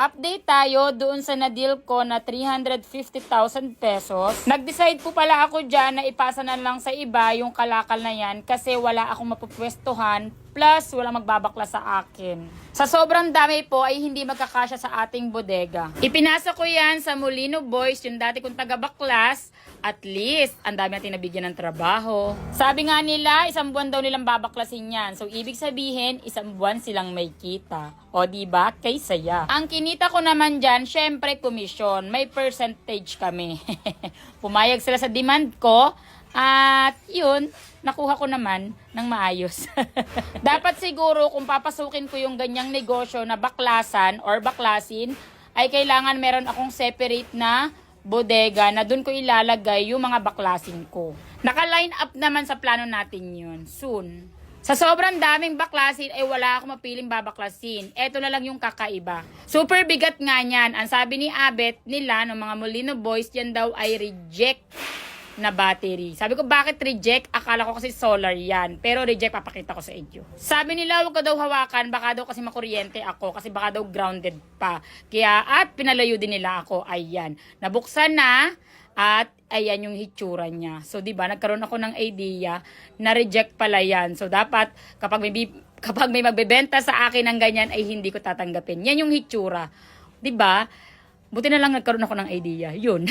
Update tayo doon sa na-deal ko na 350,000 pesos. Nag-decide po pala ako dyan na ipasa na lang sa iba yung kalakal na yan kasi wala akong mapupwestuhan plus wala magbabakla sa akin. Sa sobrang dami po ay hindi magkakasya sa ating bodega. Ipinasa ko yan sa Molino Boys, yung dati kong taga-baklas. At least, ang dami natin nabigyan ng trabaho. Sabi nga nila, 1 buwan daw nilang babaklasin yan. So, ibig sabihin, 1 buwan silang may kita. O, diba? Kay saya. Ang kinita ko naman dyan, syempre, komisyon. May percentage kami. Pumayag sila sa demand ko. At, yun, nakuha ko naman ng maayos. Dapat siguro, kung papasukin ko yung ganyang negosyo na baklasan or baklasin, ay kailangan meron akong separate na bodega na doon ko ilalagay yung mga baklasin ko. Naka-line up naman sa plano natin yun. Soon. Sa sobrang daming baklasin ay wala akong mapiling babaklasin. Eto na lang yung kakaiba. Super bigat nga niyan. Ang sabi ni Abet nila ng mga Molino Boys, yan daw ay reject na battery. Sabi ko, bakit reject? Akala ko kasi solar yan. Pero reject, papakita ko sa inyo. Sabi nila, huwag ko daw hawakan. Baka daw kasi makuryente ako. Kasi baka daw grounded pa. Kaya, at pinalayo din nila ako. Ayan. Nabuksan na. At, ayan yung hitsura niya. So, diba, nagkaroon ako ng idea na reject pala yan. So, dapat, kapag may magbebenta sa akin ng ganyan, ay hindi ko tatanggapin. Yan yung hitsura. Diba? Buti na lang nagkaroon ako ng idea. Yun.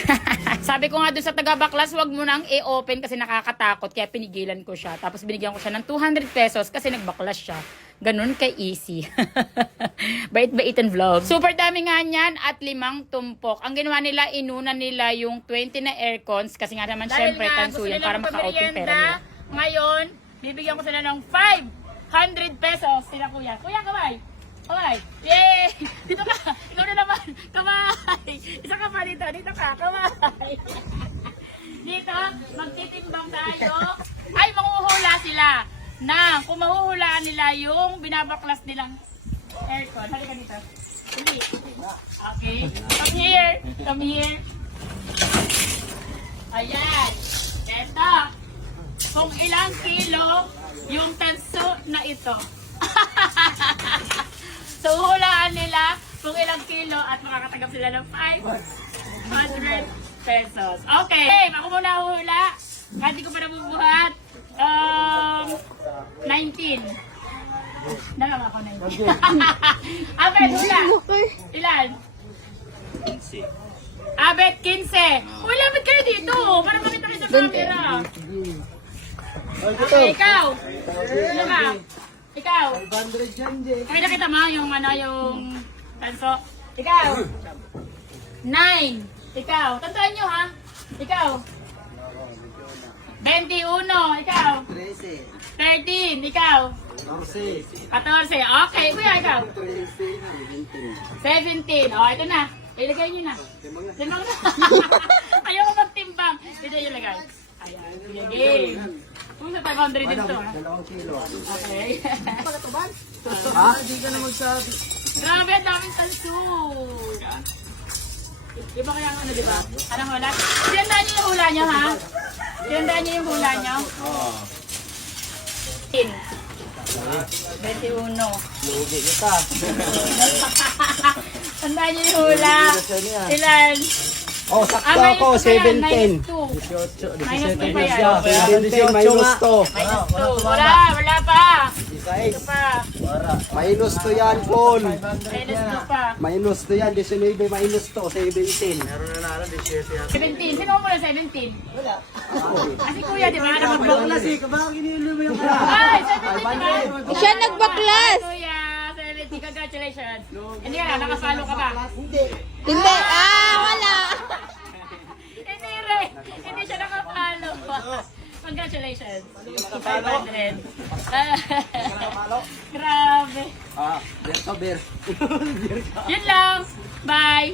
Sabi ko nga dun sa taga-baklas, wag mo nang i-open kasi nakakatakot. Kaya pinigilan ko siya. Tapos binigyan ko siya ng 200 pesos kasi nagbaklas siya. Ganun ka-easy. Bait-baitan vlog. Super dami nga niyan at 5 tumpok. Ang ginawa nila, inuna nila yung 20 na aircons. Kasi nga naman syempre tansuyan para maka-out yung pera nila. Ngayon, bibigyan ko sila ng 500 pesos. Sila kuya. Kuya, kamay. Kamay. Yay! Dito ka. Ikaw na naman. Kamay. Isa ka pa dito. Dito ka. Kamay. Dito, magtitimbang tayo. Ay, manguhula sila. Na, kung mahuhulaan nila yung binabaklas nilang aircon. Halika dito. Dali. Okay. Come here. Come here. Ayan. Eto. Kung ilang kilo yung tanso na ito. So, hulaan nila kung ilang kilo at makakatanggap sila ng 500 pesos. Okay. Ako muna hula. Kahit di ko pa nabubuhat. 19. Nalang ako 19. Abet, hula. Ilan? 15. Abet, 15. Uy, lapit kayo dito. Para makita kayo sa camera. Okay, ikaw. Ano ka? Ikaw. 500 dyan, Jay. Kami nakita mo yung yung tanso. Ikaw. 9. Ikaw. Tandaan nyo ha. Ikaw. 21. Ikaw. 13. 13. Ikaw. 14. 14. Okay. Kuya, ikaw. 17. 17. O, ito na. Ilagay nyo na. Timbang na. Ayoko magtimbang. Ito yung lagay. Ayan. Sige, game. Kung sa 500 din to. 2 kilo. Okay. Ha? Hindi ka na magsabi. Grabe, ang daming tanso. Iba kaya ano, di ba? Anong hula? Tinandaan niyo yung hula niyo, ha? Tinandaan niyo yung hula niyo? Oo. 21. Lugi kita. Tandaan niyo yung hula. Ilan? Oh, sakto ako. 17. Minus 2. Minus 2 pa yan. 17 minus 2. Minus 2. Wala pa. Ito pa. Minus 2 yan, Paul. Minus 2 pa. Minus 2 yan. 19 minus 2. 17. 17. Sino mo muna 17? Wala. Si kuya, di ba? Baklas eh. Bakit ginilo mo yung Ay, 17 di ba? Siya nagbaklas. Kuya, 17. Congratulations. Hindi ka na, nakasalo ka ba? Hindi. Hindi. Wala. Hindi rin. Hindi siya nakapalo. Congratulations. 500. Grabe. Beer. Yun lang. Bye.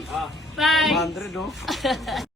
Bye. 100, oh.